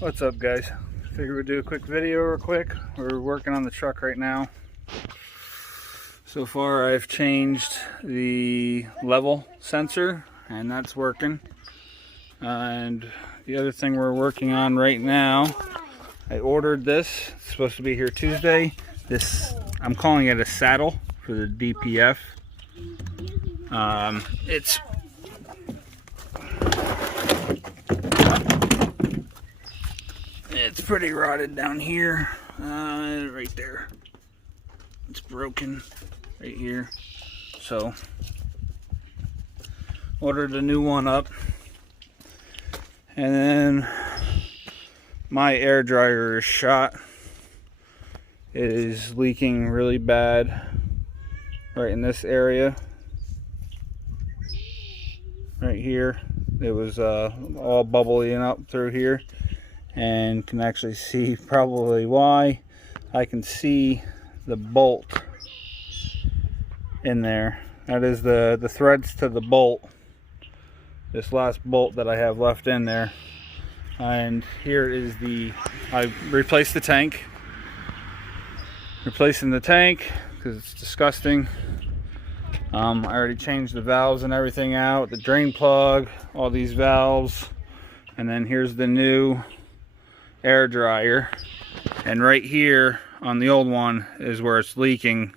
What's up, guys? Figured we'd do a quick video real quick. We're working on the truck right now. So far I've changed the level sensor and that's working. And the other thing we're working on right now, I ordered this. It's supposed to be here Tuesday. This, I'm calling it a saddle for the DPF. It's pretty rotted down here, right there. It's broken right here. So, ordered a new one up. And then my air dryer is shot. It is leaking really bad right in this area. Right here. It was all bubbling up through here. And can actually see probably why. I can see the bolt in there. That is the threads to the bolt. This last bolt that I have left in there. And here is I replaced the tank. Replacing the tank because it's disgusting. I already changed the valves and everything out, the drain plug, all these valves. And then here's the new air dryer, and right here on the old one is where it's leaking,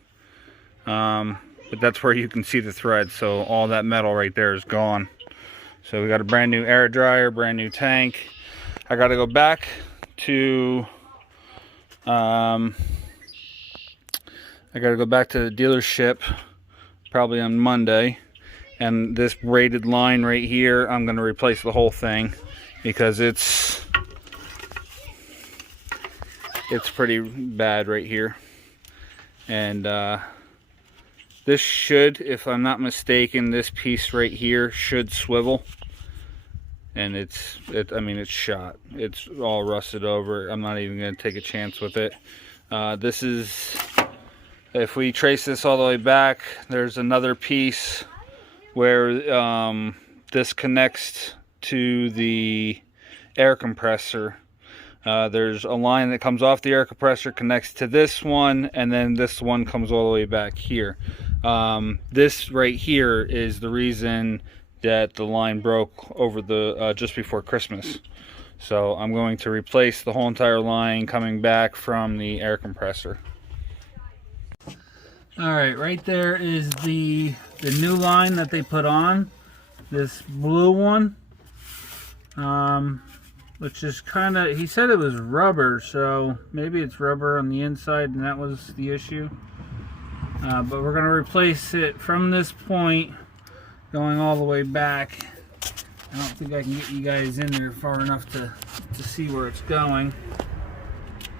but that's where you can see the thread, so all that metal right there is gone. So we got a brand new air dryer, brand new tank. I got to go back to the dealership probably on Monday, and this braided line right here, I'm going to replace the whole thing because it's pretty bad right here. And this should, if I'm not mistaken, this piece right here should swivel. And it's shot. It's all rusted over. I'm not even going to take a chance with it. This is, if we trace this all the way back, there's another piece where this connects to the air compressor. There's a line that comes off the air compressor, connects to this one, and then this one comes all the way back here. This right here is the reason that the line broke over the just before Christmas. So I'm going to replace the whole entire line coming back from the air compressor. Alright, right there is the new line that they put on. This blue one. Which is kind of, he said it was rubber, so maybe it's rubber on the inside and that was the issue. But we're going to replace it from this point going all the way back. I don't think I can get you guys in there far enough to see where it's going.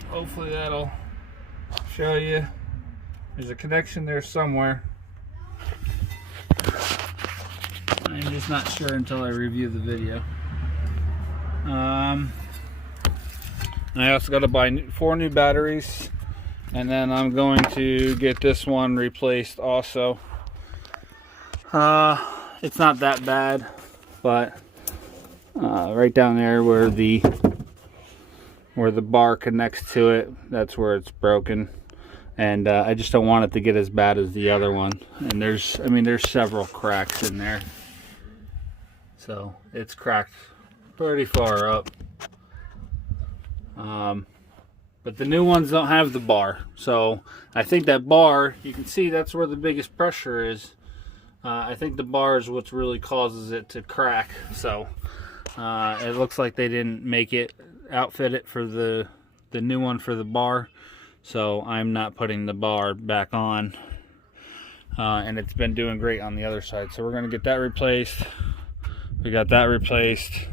Hopefully that'll show you. There's a connection there somewhere. I'm just not sure until I review the video. I also got to buy 4 new batteries, and then I'm going to get this one replaced also. It's not that bad, but right down there where the bar connects to it, that's where it's broken, and I just don't want it to get as bad as the other one. And there's several cracks in there, so it's cracked pretty far up. But the new ones don't have the bar, so I think that bar, you can see that's where the biggest pressure is. I think the bar is what really causes it to crack. So it looks like they didn't outfit it for the new one for the bar, so I'm not putting the bar back on. And it's been doing great on the other side, so we're going to get that replaced. We got that replaced.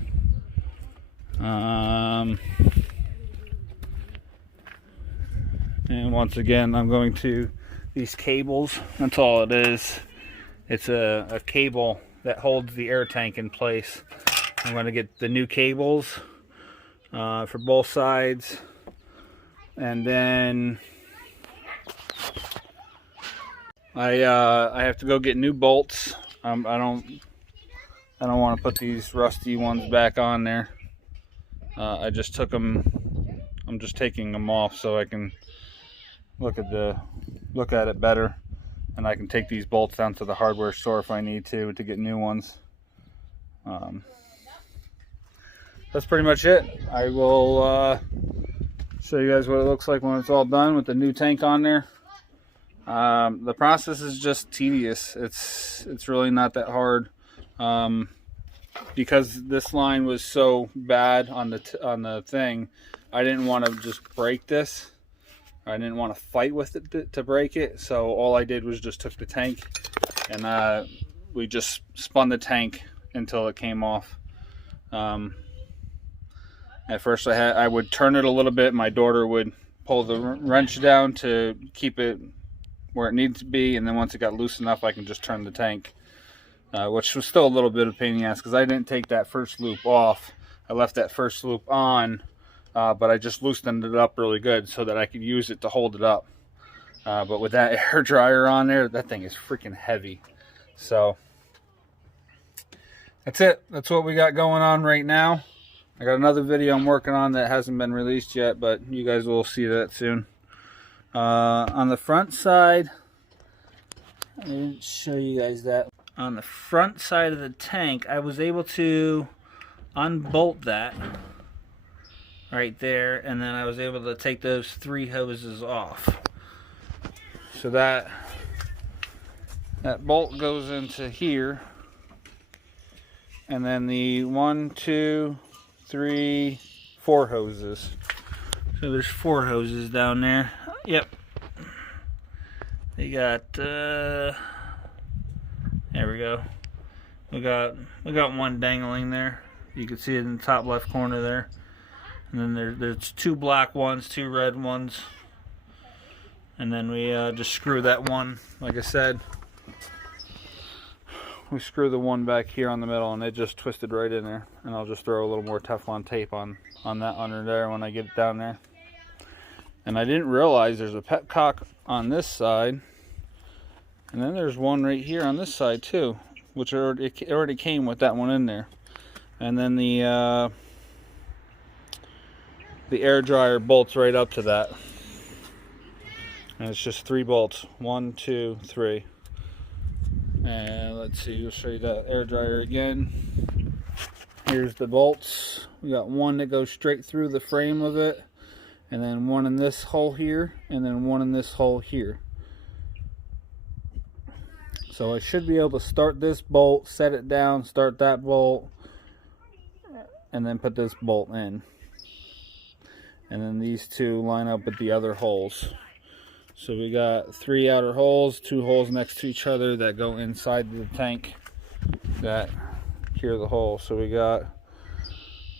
And once again, I'm going to these cables. That's all it is. It's a cable that holds the air tank in place. I'm going to get the new cables for both sides, and then I have to go get new bolts. I don't want to put these rusty ones back on there. I just took them. I'm just taking them off so I can look at it better, and I can take these bolts down to the hardware store if I need to get new ones. That's pretty much it. I will show you guys what it looks like when it's all done with the new tank on there. The process is just tedious. It's really not that hard. Because this line was so bad on the thing, I didn't want to just break this. I didn't want to fight with it to break it. So all I did was just took the tank and we just spun the tank until it came off. At first I would turn it a little bit. My daughter would pull the wrench down to keep it where it needs to be, and then once it got loose enough, I can just turn the tank. Which was still a little bit of a pain in the ass because I didn't take that first loop off. I left that first loop on, but I just loosened it up really good so that I could use it to hold it up. But with that air dryer on there, that thing is freaking heavy. So that's it. That's what we got going on right now. I got another video I'm working on that hasn't been released yet, but you guys will see that soon. On the front side, I didn't show you guys that. On the front side of the tank, I was able to unbolt that right there, and then I was able to take those 3 hoses off. So that bolt goes into here, and then the 1, 2, 3, 4 hoses. So there's 4 hoses down there. Yep. They got there we go. We got one dangling there. You can see it in the top left corner there. And then there's 2 black ones, 2 red ones. And then we just screw that one, like I said. We screw the one back here on the middle, and it just twisted right in there. And I'll just throw a little more Teflon tape on that under there when I get it down there. And I didn't realize there's a petcock on this side. And then there's one right here on this side too, which already came with that one in there. And then the air dryer bolts right up to that. And it's just 3 bolts. 1, 2, 3. And let's see, we'll show you that air dryer again. Here's the bolts. We got one that goes straight through the frame of it, and then one in this hole here, and then one in this hole here. So I should be able to start this bolt, set it down, start that bolt, and then put this bolt in. And then these 2 line up with the other holes. So we got 3 outer holes, 2 holes next to each other that go inside the tank that cure the hole. So we got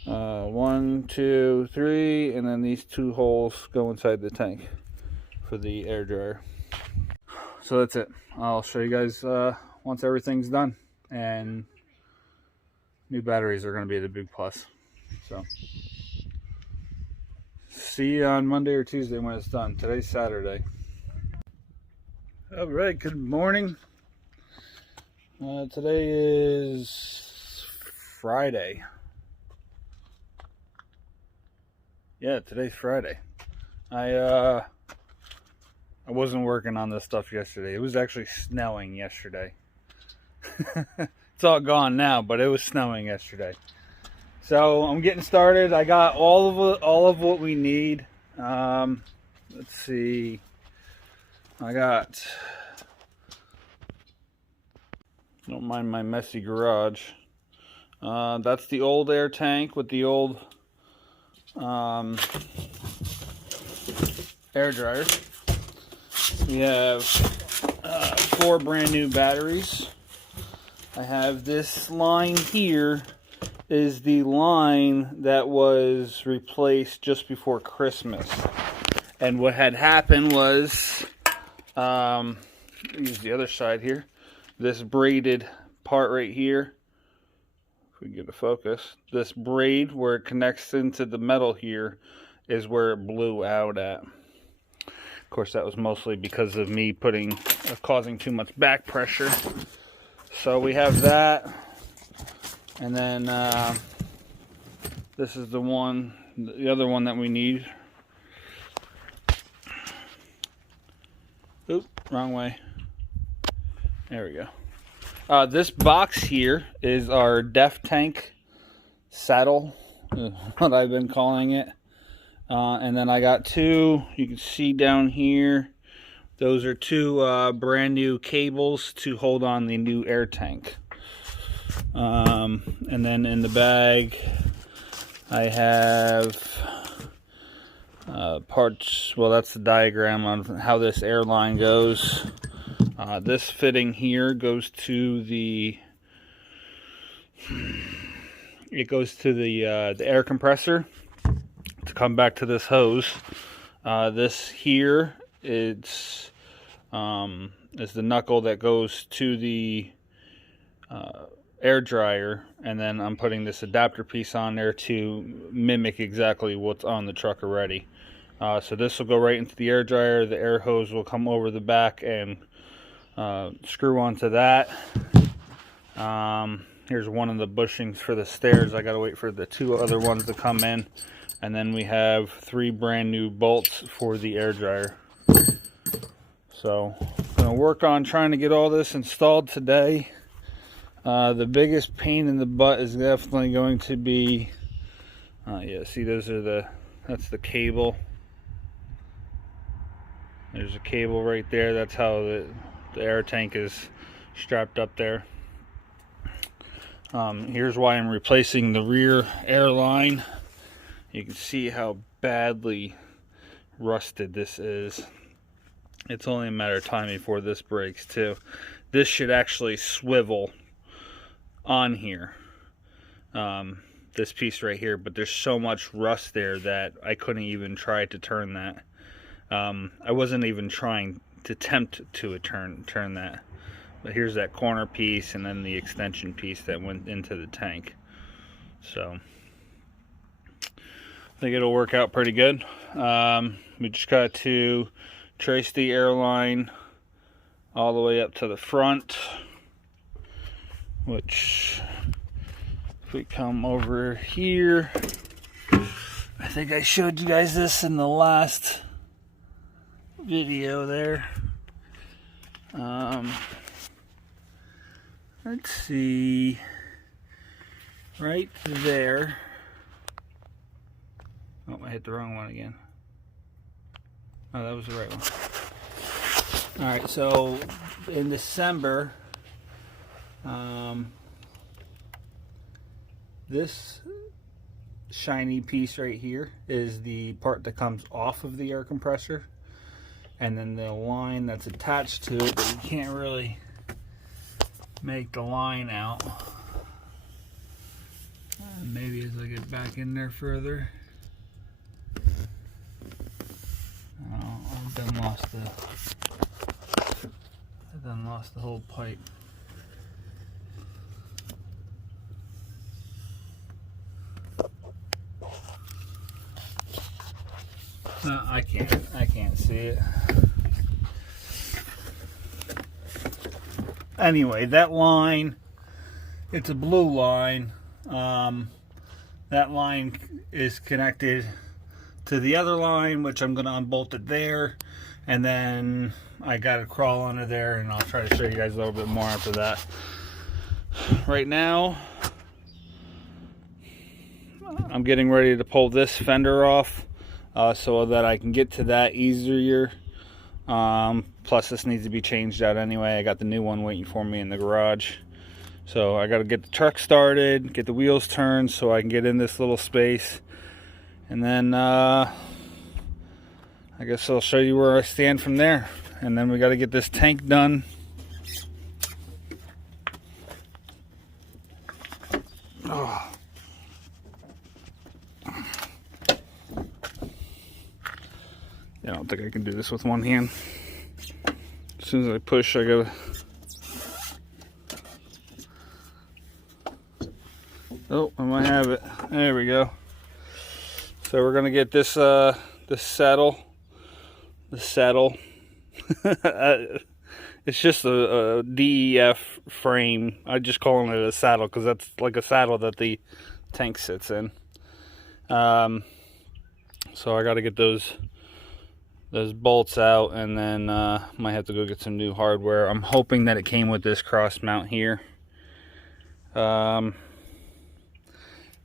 1, 2, 3, and then these 2 holes go inside the tank for the air dryer. So that's it. I'll show you guys once everything's done, and new batteries are going to be the big plus. So see you on Monday or Tuesday when it's done. Today's Saturday. All right, good morning. Today is Friday. Yeah, today's Friday. I wasn't working on this stuff yesterday. It was actually snowing yesterday. It's all gone now, but it was snowing yesterday. So I'm getting started. I got all of what we need. Let's see. I got. Don't mind my messy garage. That's the old air tank with the old air dryer. We have 4 brand new batteries. I have this line here is the line that was replaced just before Christmas. And what had happened was, use the other side here, this braided part right here, if we get a focus, this braid where it connects into the metal here is where it blew out at. Of course, that was mostly because of me causing too much back pressure. So we have that, and then This is the one, the other one that we need. Oop, wrong way. There we go. This box here is our def tank saddle, what I've been calling it. And then I got two, you can see down here, those are two brand new cables to hold on the new air tank. And then in the bag, I have parts, well, that's the diagram on how this airline goes. This fitting here goes to the air compressor to come back to this hose. This here is the knuckle that goes to the air dryer, and then I'm putting this adapter piece on there to mimic exactly what's on the truck already. So this will go right into the air dryer. The air hose will come over the back and screw onto that. Here's one of the bushings for the stairs. I gotta wait for the two other ones to come in, and then we have 3 brand new bolts for the air dryer. So I'm gonna work on trying to get all this installed today. The biggest pain in the butt is definitely going to be, yeah, see, that's the cable. There's a cable right there. That's how the air tank is strapped up there. Here's why I'm replacing the rear air line. You can see how badly rusted this is. It's only a matter of time before this breaks too. This should actually swivel on here, this piece right here, but there's so much rust there that I couldn't even try to turn that. I wasn't even trying to attempt to turn that. But here's that corner piece and then the extension piece that went into the tank. So I think it'll work out pretty good. We just got to trace the airline all the way up to the front, which, if we come over here, I think I showed you guys this in the last video there. Let's see, right there. Oh, I hit the wrong one again. Oh, that was the right one. All right, so in December, this shiny piece right here is the part that comes off of the air compressor, and then the line that's attached to it, but you can't really make the line out. Maybe as I get back in there further. Oh, I've done lost the whole pipe. I can't see it. Anyway, that line, it's a blue line. That line is connected to the other line, which I'm going to unbolt it there, and then I got to crawl under there, and I'll try to show you guys a little bit more after that. Right now, I'm getting ready to pull this fender off so that I can get to that easier. Plus this needs to be changed out anyway. I got the new one waiting for me in the garage. So I got to get the truck started, get the wheels turned so I can get in this little space. And then I guess I'll show you where I stand from there. And then we got to get this tank done. Oh. I don't think I can do this with one hand. As soon as I push, I gotta. Oh, I might have it. There we go. So we're gonna get this this saddle. The saddle. It's just a DEF frame. I just calling it a saddle because that's like a saddle that the tank sits in. So I got to get those bolts out, and then might have to go get some new hardware. I'm hoping that it came with this cross mount here.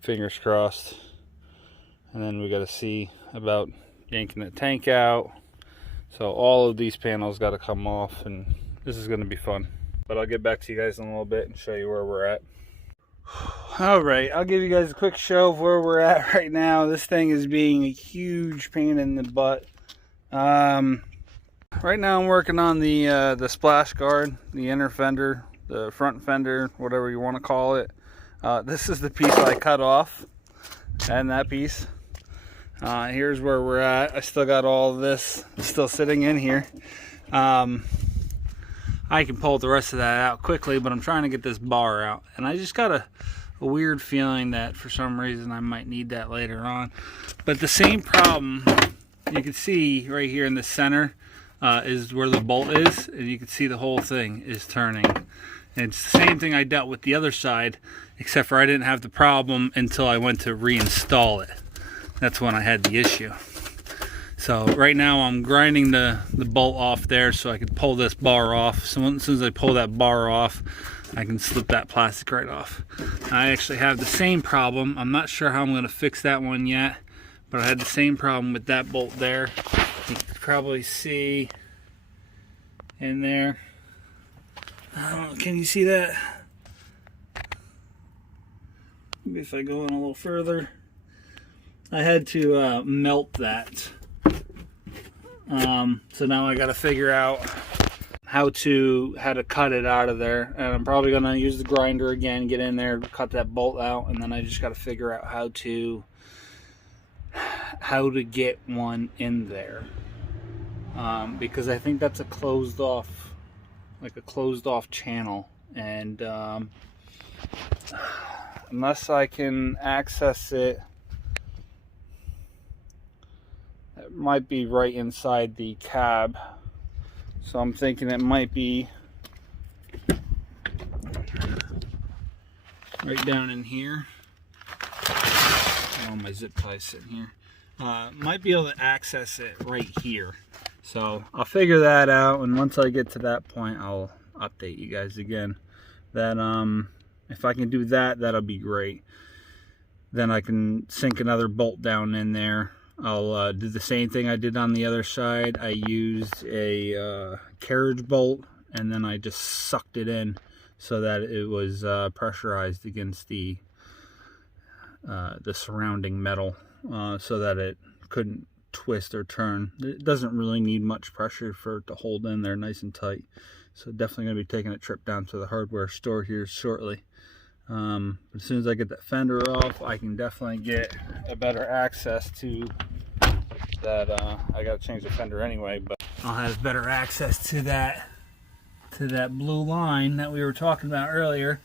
Fingers crossed. And then we got to see about yanking the tank out. So all of these panels got to come off, and this is going to be fun. But I'll get back to you guys in a little bit and show you where we're at. Alright, I'll give you guys a quick show of where we're at right now. This thing is being a huge pain in the butt. Right now I'm working on the splash guard, the inner fender, the front fender, whatever you want to call it. This is the piece I cut off, and that piece. Here's where we're at. I still got all of this still sitting in here. I can pull the rest of that out quickly, but I'm trying to get this bar out, and I just got a weird feeling that for some reason I might need that later on. But the same problem you can see right here in the center is where the bolt is, and you can see the whole thing is turning. And it's the same thing I dealt with the other side, except for I didn't have the problem until I went to reinstall it. That's when I had the issue. So right now I'm grinding the bolt off there so I can pull this bar off. So as soon as I pull that bar off, I can slip that plastic right off. I actually have the same problem. I'm not sure how I'm going to fix that one yet, but I had the same problem with that bolt there. You can probably see in there. I don't know, can you see that? Maybe if I go in a little further. I had to melt that. So now I got to figure out how to cut it out of there, and I'm probably gonna use the grinder again, get in there, cut that bolt out, and then I just got to figure out how to get one in there, because I think that's a closed off channel, and unless I can access it. It might be right inside the cab, so I'm thinking it might be right down in here. Oh, my zip tie's sitting here. Might be able to access it right here, so I'll figure that out, and once I get to that point I'll update you guys again. That if I can do that, that'll be great. Then I can sink another bolt down in there. I'll do the same thing I did on the other side. I used a carriage bolt, and then I just sucked it in so that it was pressurized against the surrounding metal, so that it couldn't twist or turn. It doesn't really need much pressure for it to hold in there nice and tight. So definitely going to be taking a trip down to the hardware store here shortly. As soon as I get that fender off, I can definitely get a better access to that. I got to change the fender anyway, but I'll have better access to that blue line that we were talking about earlier.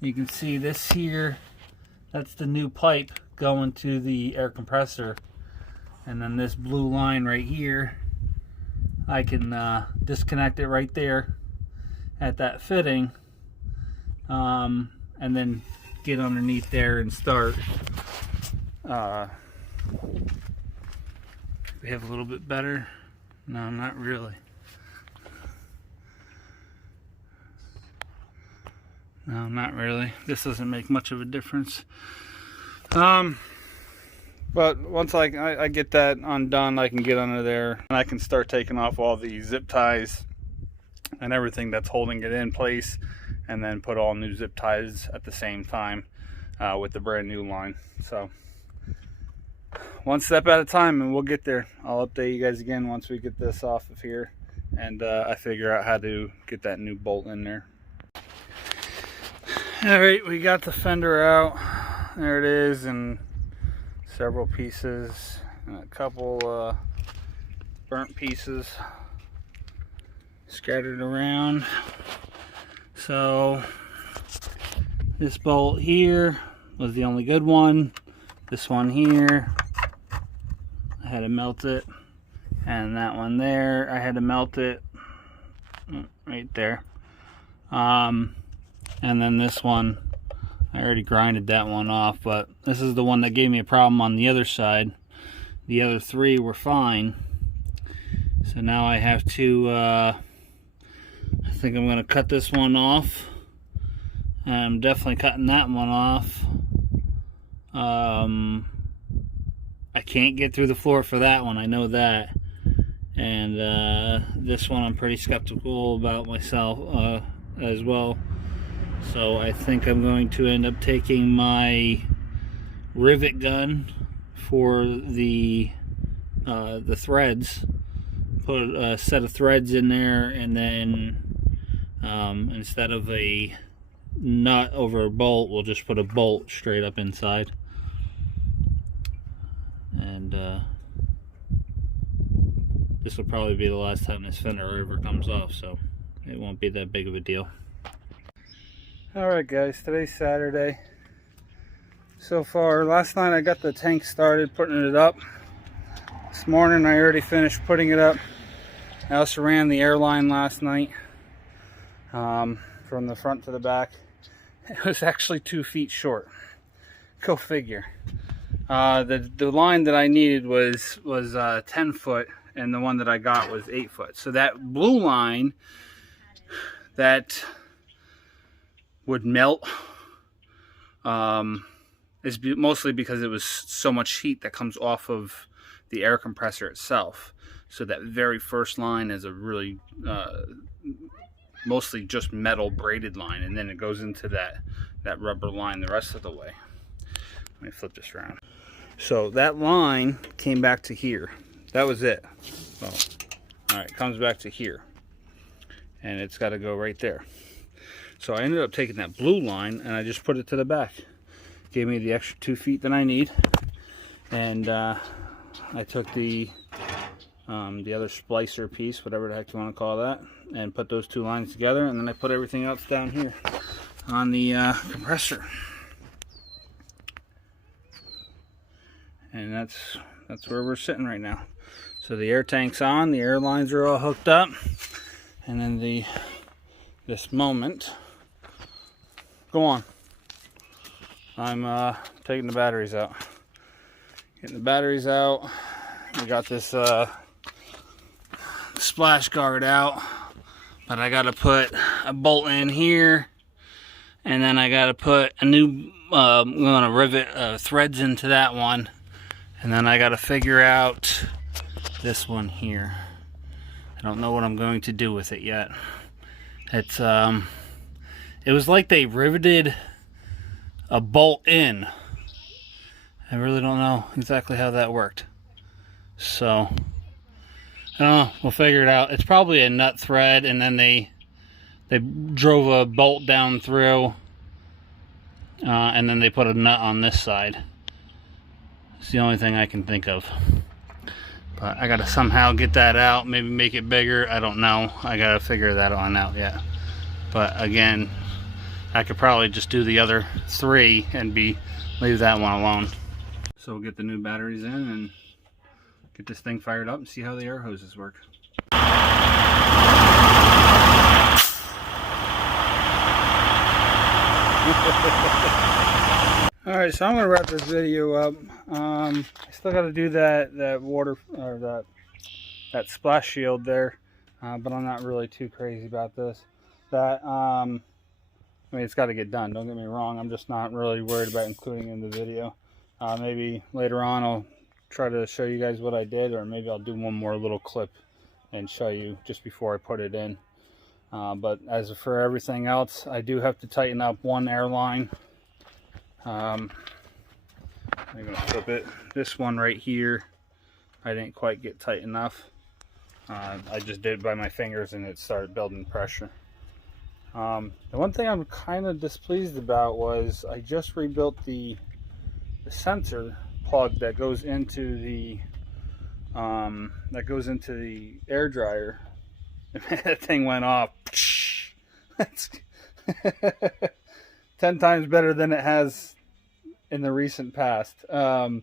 You can see this here, that's the new pipe going to the air compressor, and then this blue line right here, I can disconnect it right there at that fitting, and then get underneath there and start. We have a little bit better. No, not really. No, not really. This doesn't make much of a difference. But once I get that undone, I can get under there and I can start taking off all the zip ties and everything that's holding it in place, and then put all new zip ties at the same time with the brand new line. So one step at a time, and we'll get there. I'll update you guys again once we get this off of here, and I figure out how to get that new bolt in there. Alright, we got the fender out. There it is, and several pieces, and a couple burnt pieces scattered around. So this bolt here was the only good one. This one here, I had to melt it, and that one there, I had to melt it right there. And then this one, I already grinded that one off, but this is the one that gave me a problem on the other side. The other three were fine. So now I have to, I think I'm going to cut this one off. I'm definitely cutting that one off. I can't get through the floor for that one, I know that. And this one I'm pretty skeptical about myself as well. So I think I'm going to end up taking my rivet gun for the threads. Put a set of threads in there, and then instead of a nut over a bolt, we'll just put a bolt straight up inside. And this will probably be the last time this fender ever comes off, so it won't be that big of a deal. Alright guys, today's Saturday. So far, last night I got the tank started putting it up. This morning I already finished putting it up. I also ran the airline last night from the front to the back. It was actually 2 feet short. Go figure. The line that I needed was 10 foot, and the one that I got was 8 foot. So that blue line that would melt is mostly because it was so much heat that comes off of the air compressor itself. So that very first line is a really mostly just metal braided line, and then it goes into that rubber line the rest of the way. Let me flip this around. So that line came back to here. That was it. Well, all right, it comes back to here, and it's got to go right there. So I ended up taking that blue line and I just put it to the back. Gave me the extra 2 feet that I need, and I took the other splicer piece, whatever the heck you want to call that, and put those 2 lines together, and then I put everything else down here on the compressor. And that's where we're sitting right now. So the air tank's on, the air lines are all hooked up, and then this moment, go on. I'm taking the batteries out. Getting the batteries out. We got this splash guard out, but I gotta put a bolt in here, and then I gotta put a new I'm gonna rivet threads into that one, and then I gotta figure out this one here. I don't know what I'm going to do with it yet. It's it was like they riveted a bolt in. I really don't know exactly how that worked. So I don't know, we'll figure it out. It's probably a nut thread, and then they drove a bolt down through, and then they put a nut on this side. It's the only thing I can think of. But I gotta somehow get that out, maybe make it bigger. I don't know. I gotta figure that one out yet. But again, I could probably just do the other 3 and leave that one alone. So we'll get the new batteries in and get this thing fired up and see how the air hoses work. Alright, so I'm going to wrap this video up. I still got to do that water, or that splash shield there, but I'm not really too crazy about this. I mean, it's got to get done, don't get me wrong. I'm just not really worried about including it in the video. Maybe later on I'll try to show you guys what I did, or maybe I'll do one more little clip and show you just before I put it in. But as for everything else, I do have to tighten up one airline. I'm going to flip it. This one right here, I didn't quite get tight enough. I just did it by my fingers and it started building pressure. The one thing I'm kind of displeased about was I just rebuilt the sensor plug that goes into the air dryer. That thing went off. That's 10 times better than it has in the recent past. But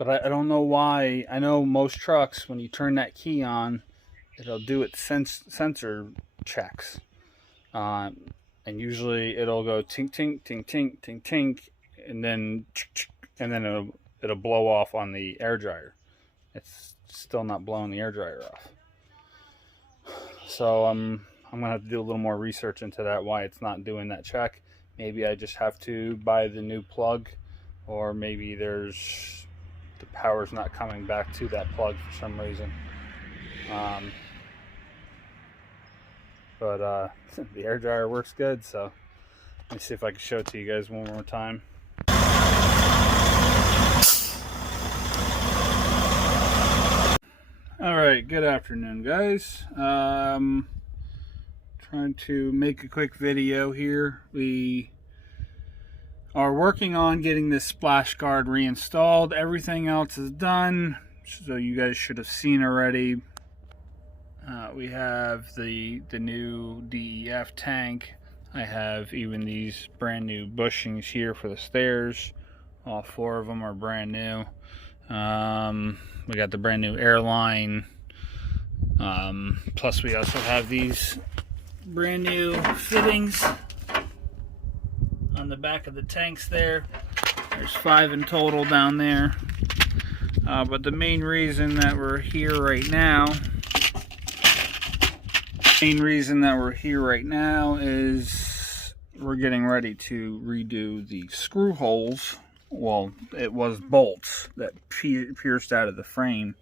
I don't know why. I know most trucks, when you turn that key on, it'll do its sensor checks. And usually it'll go tink tink tink tink tink tink, and then it'll blow off on the air dryer. It's still not blowing the air dryer off. So I'm gonna have to do a little more research into that, why it's not doing that check. Maybe I just have to buy the new plug, or maybe the power's not coming back to that plug for some reason. But the air dryer works good, so let me see if I can show it to you guys one more time. Alright, good afternoon, guys. Trying to make a quick video here. We are working on getting this splash guard reinstalled. Everything else is done, so you guys should have seen already. We have the new DEF tank. I have even these brand new bushings here for the stairs. All 4 of them are brand new. We got the brand new airline. Plus we also have these brand new fittings on the back of the tanks there. There's 5 in total down there. But the main reason that we're here right now is we're getting ready to redo the screw holes. Well, it was bolts that pierced out of the frame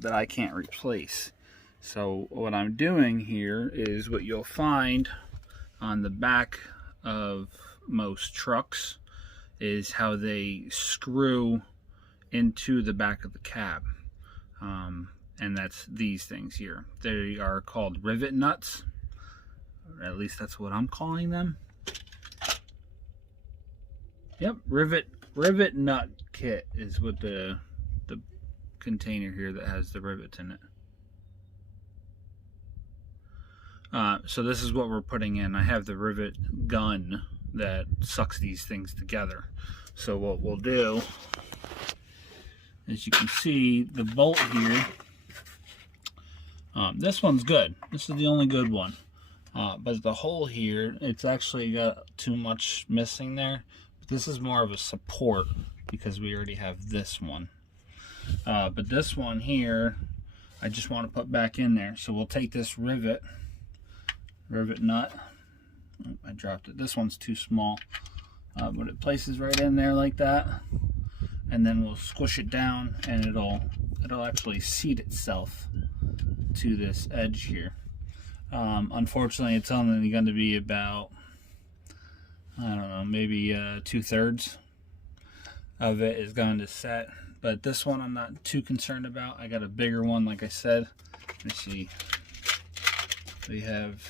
that I can't replace. So what I'm doing here is what you'll find on the back of most trucks is how they screw into the back of the cab. And that's these things here. They are called rivet nuts. Or at least that's what I'm calling them. Yep, rivet nut kit is what the container here that has the rivets in it. So this is what we're putting in. I have the rivet gun that sucks these things together. So what we'll do, as you can see, the bolt here, this one's good. This is the only good one. But the hole here, it's actually got too much missing there. But this is more of a support because we already have this one. But this one here, I just want to put back in there. So we'll take this rivet nut. Oh, I dropped it. This one's too small. But it places right in there like that. And then we'll squish it down and it'll actually seat itself to this edge here. Unfortunately, it's only going to be about, I don't know, maybe 2/3 of it is going to set. But this one I'm not too concerned about. I got a bigger one, like I said. Let's see. We have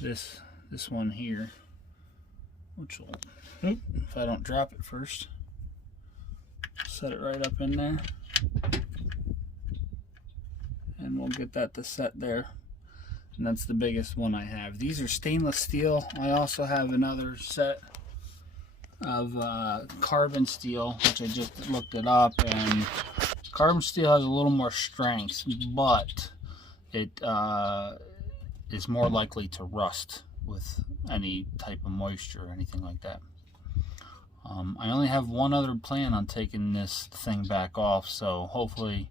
this one here, which will, if I don't drop it first, set it right up in there. And we'll get that to set there. And that's the biggest one I have. These are stainless steel. I also have another set of carbon steel, which I just looked it up, and carbon steel has a little more strength, but it is more likely to rust with any type of moisture or anything like that. I only have one other plan on taking this thing back off, so hopefully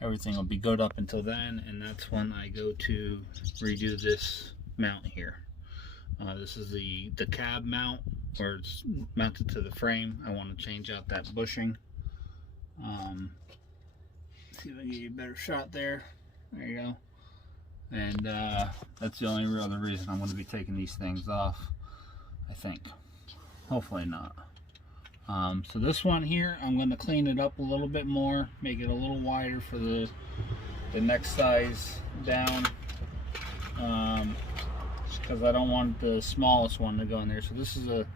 everything will be good up until then, and that's when I go to redo this mount here. This is the cab mount, where it's mounted to the frame. I want to change out that bushing. See if I can get you a better shot there. There you go. And that's the only real other reason I'm going to be taking these things off, I think. Hopefully not. So this one here, I'm going to clean it up a little bit more, make it a little wider for the next size down, because I don't want the smallest one to go in there. So this is a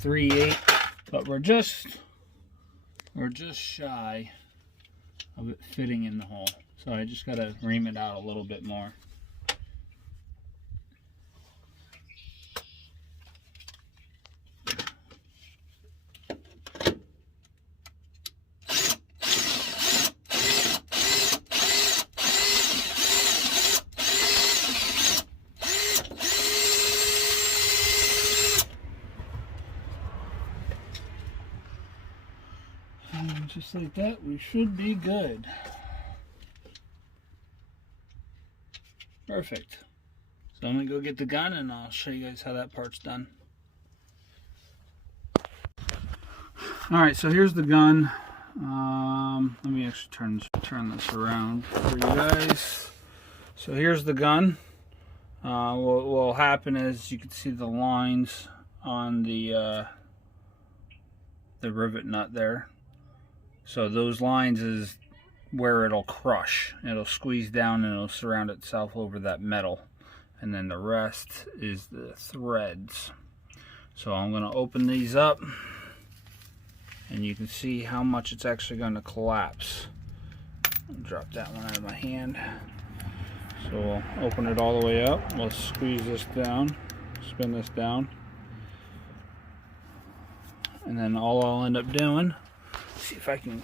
3/8, but we're just shy of it fitting in the hole. So I just got to ream it out a little bit more. Just like that, we should be good. Perfect. So I'm gonna go get the gun and I'll show you guys how that part's done. Alright, so here's the gun. Let me actually turn this around for you guys. So here's the gun. What will happen is you can see the lines on the rivet nut there. So those lines is where it'll crush. It'll squeeze down and it'll surround itself over that metal. And then the rest is the threads. So I'm going to open these up and you can see how much it's actually going to collapse. I'll drop that one out of my hand. So we'll open it all the way up. We'll squeeze this down, spin this down. And then all I'll end up doing, see if I can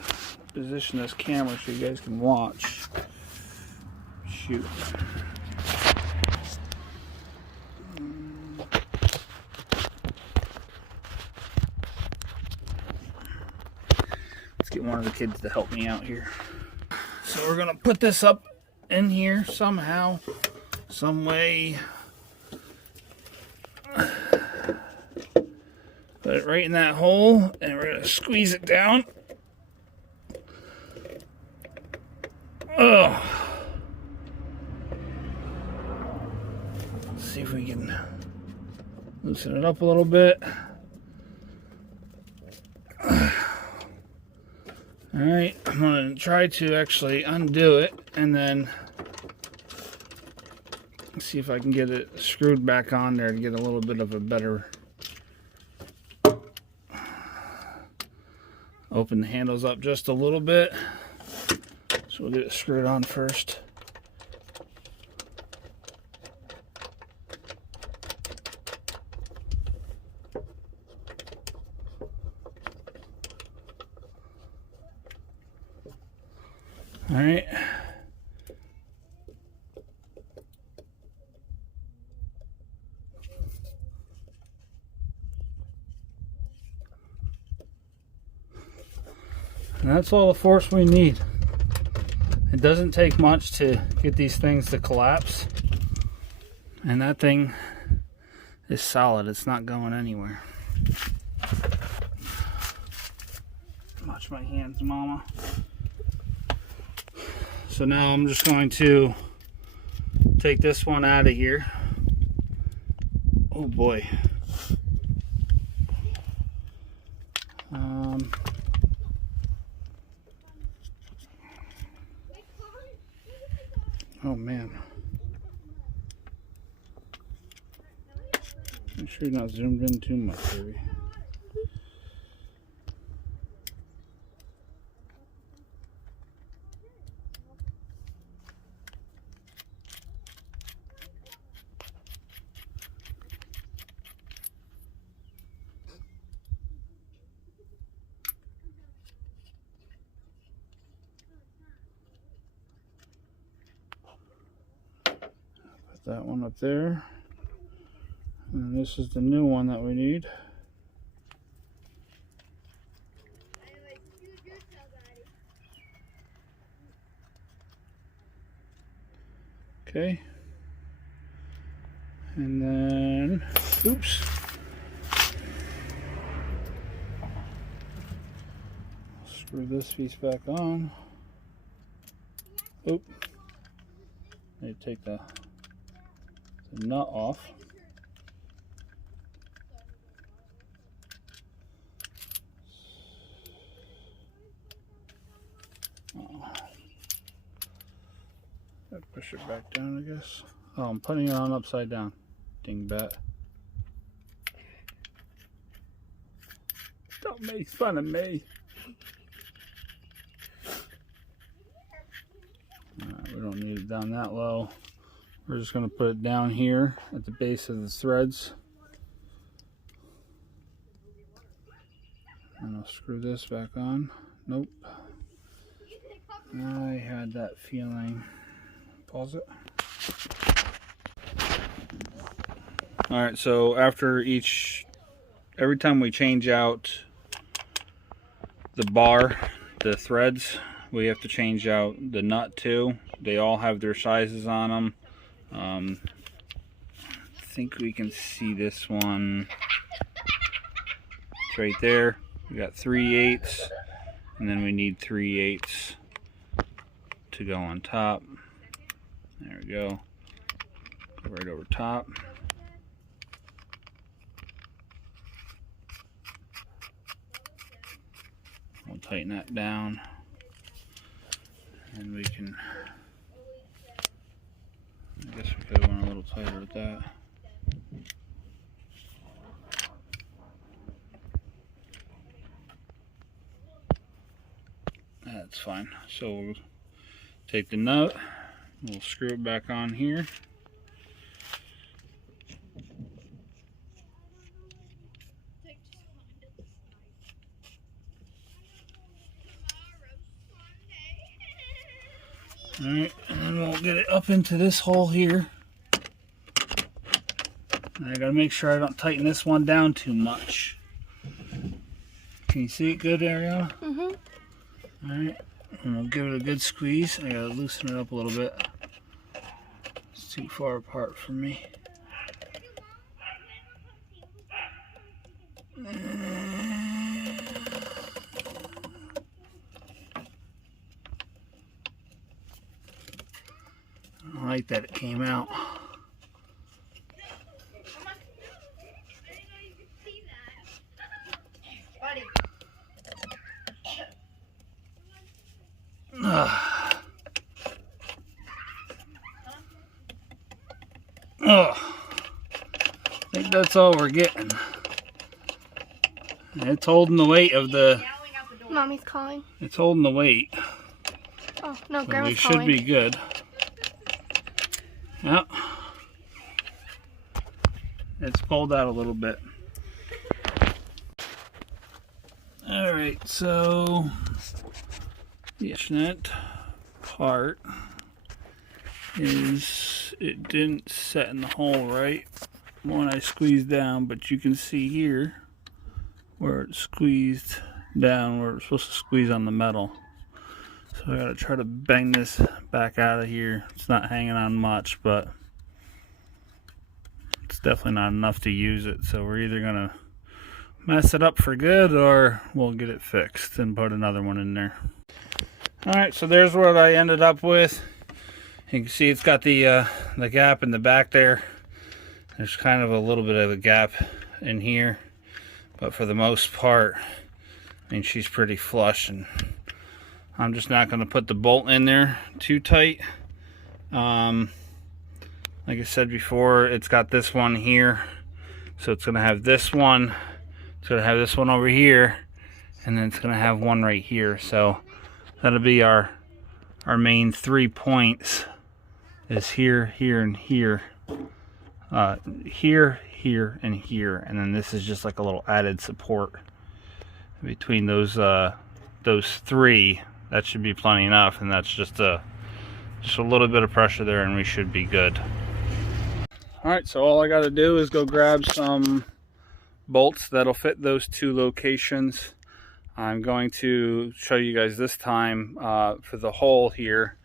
position this camera so you guys can watch. Shoot. Let's get one of the kids to help me out here. So we're gonna put this up in here somehow, some way. Put it right in that hole and we're gonna squeeze it down. Ugh. Let's see if we can loosen it up a little bit. Alright, I'm going to try to actually undo it and then see if I can get it screwed back on there to get a little bit of a better. Open the handles up just a little bit. So we'll get it screwed on first. All right. And that's all the force we need. It doesn't take much to get these things to collapse. And that thing is solid. It's not going anywhere. Watch my hands, Mama. So now I'm just going to take this one out of here. Oh boy. Oh man. Make sure you're not zoomed in too much, baby. That one up there, and this is the new one that we need. Okay, and then oops, screw this piece back on. Oop, need to take the nut off. Push it back down, I guess. Oh, I'm putting it on upside down. Dingbat. Don't make fun of me. Alright, we don't need it down that low. We're just going to put it down here at the base of the threads. And I'll screw this back on. Nope. I had that feeling. Pause it. Alright, so after every time we change out the bar the threads we have to change out the nut too. They all have their sizes on them. I think we can see this one. It's right there. We got 3/8, and then we need 3/8 to go on top. There we go. Go right over top. We'll tighten that down, and we can, I guess we could have went a little tighter with that. That's fine. So we'll take the nut, we'll screw it back on here. Alright, and then we'll get it up into this hole here. And I gotta make sure I don't tighten this one down too much. Can you see it good, Ariana? Mm-hmm. Alright, and we'll give it a good squeeze. I gotta loosen it up a little bit. It's too far apart for me. I like that it came out. I think that's all we're getting. It's holding the weight of the... Mommy's calling. It's holding the weight. Oh, no, So Grandma's we should calling. be good. Yep. It's pulled out a little bit. Alright, so the unfortunate part is it didn't set in the hole right when I squeezed down, but you can see here where it squeezed down where it's supposed to squeeze on the metal. So I gotta try to bang this back out of here. It's not hanging on much, but it's definitely not enough to use it. So we're either gonna mess it up for good or we'll get it fixed and put another one in there. Alright, so there's what I ended up with. You can see it's got the gap in the back there. There's kind of a little bit of a gap in here, but for the most part, I mean, she's pretty flush, and I'm just not going to put the bolt in there too tight. Like I said before, it's got this one here, so it's going to have this one, it's going to have this one over here, and then it's going to have one right here. So that'll be our main 3 points, is here, here, and here. Here, here, and here, and then this is just like a little added support between those three. That should be plenty enough, and that's just a little bit of pressure there, and we should be good. All right, so all I got to do is go grab some bolts that'll fit those 2 locations. I'm going to show you guys this time for the hole here.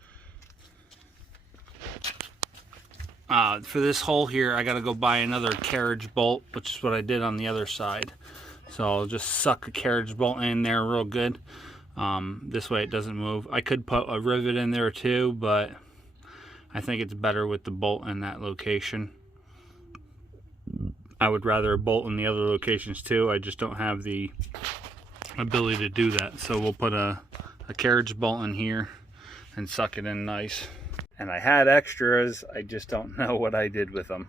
For this hole here, I got to go buy another carriage bolt, which is what I did on the other side. So I'll just suck a carriage bolt in there real good. This way it doesn't move. I could put a rivet in there too, but I think it's better with the bolt in that location. I would rather a bolt in the other locations too. I just don't have the ability to do that. So we'll put a carriage bolt in here and suck it in nice. And I had extras, I just don't know what I did with them.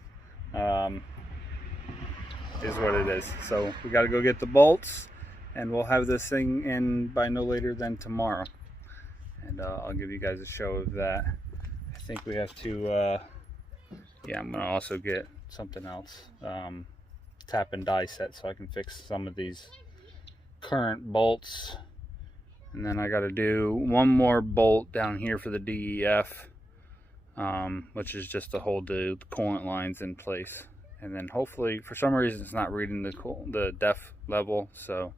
Is what it is. So we got to go get the bolts, and we'll have this thing in by no later than tomorrow. And I'll give you guys a show of that. I think we have to, yeah, I'm going to also get something else. Tap and die set so I can fix some of these current bolts. And then I got to do one more bolt down here for the DEF. Which is just to hold the coolant lines in place, and then hopefully, for some reason, it's not reading the def level, so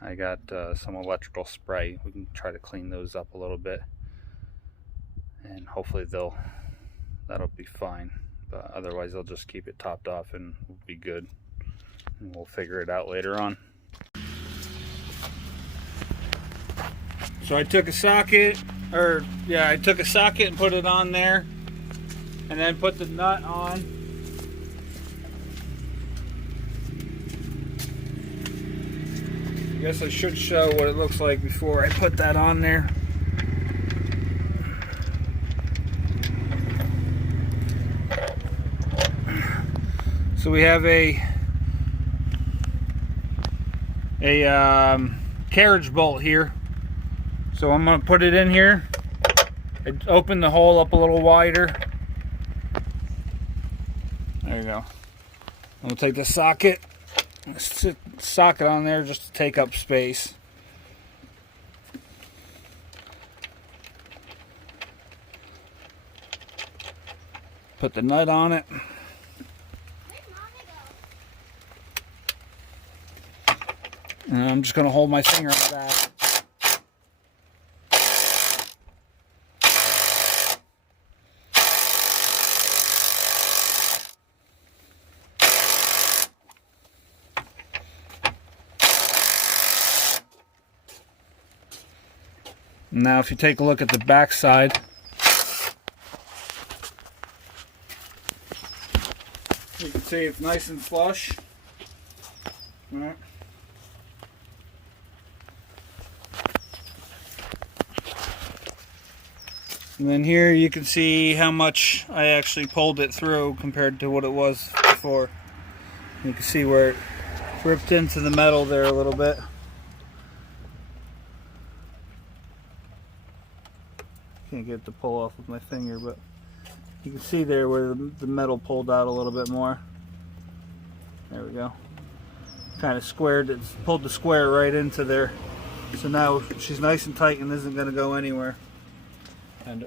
I got some electrical spray. We can try to clean those up a little bit, and hopefully that'll be fine. But otherwise, I'll just keep it topped off and we'll be good. And we'll figure it out later on. So I took a socket, I took a socket and put it on there, and then put the nut on. I guess I should show what it looks like before I put that on there. So we have a carriage bolt here. So I'm going to put it in here. I open the hole up a little wider. There you go. I'm going to take the socket, socket on there just to take up space. Put the nut on it. And I'm just going to hold my finger on that. Now if you take a look at the back side, you can see it's nice and flush. All right. And then here you can see how much I actually pulled it through compared to what it was before. You can see where it ripped into the metal there a little bit. Can't get it to pull off with my finger, but you can see there where the metal pulled out a little bit more. There we go. Kind of squared it, pulled the square right into there. So now she's nice and tight and isn't going to go anywhere. And